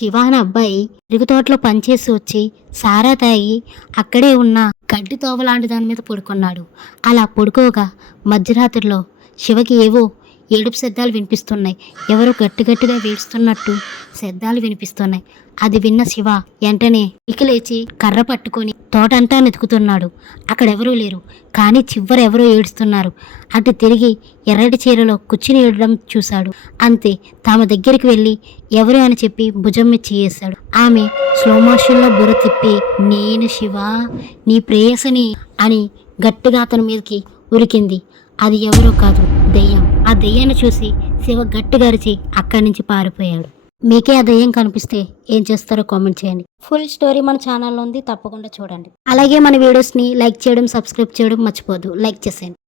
శివ అనే అబ్బాయి ఇరుగు తోటలో పనిచేసి వచ్చి సారా తాగి అక్కడే ఉన్న గడ్డి తోవలాంటి దాని మీద పడుకున్నాడు. అలా పడుకోగా మధ్యరాత్రిలో శివకి ఏవో ఏడుపు శబ్దాలు వినిపిస్తున్నాయి. ఎవరో గట్టిగా వేడుస్తున్నట్టు శబ్దాలు వినిపిస్తున్నాయి. అది విన్న శివ వెంటనే లేచి కర్ర పట్టుకొని తోటంతా వెతుకుతున్నాడు. అక్కడెవరూ లేరు, కానీ చివర ఎవరో ఏడుస్తున్నారు. అటు తిరిగి ఎర్రటి చీరలో కూర్చుని ఏడడం చూశాడు. అంతే, తమ దగ్గరికి వెళ్ళి ఎవరు అని చెప్పి భుజం మీద చేసాడు. ఆమె స్లో మోషన్లో బుర్ర తిప్పి, నేను శివ నీ ప్రేయసిని అని గట్టిగా అతని మీదకి ఉరికింది. అది ఎవరో కాదు, దెయ్యం. ఆ దెయ్యాన్ని చూసి శివ గట్టిగా అరిచి అక్కడి నుంచి పారిపోయాడు. మీకే ఆ దెయ్యం కనిపిస్తే ఏం చేస్తారో కామెంట్ చేయండి. ఫుల్ స్టోరీ మన ఛానల్లో ఉంది, తప్పకుండా చూడండి. అలాగే మన వీడియోస్ని లైక్ చేయడం, సబ్స్క్రైబ్ చేయడం మర్చిపోద్దు. లైక్ చేసేయండి.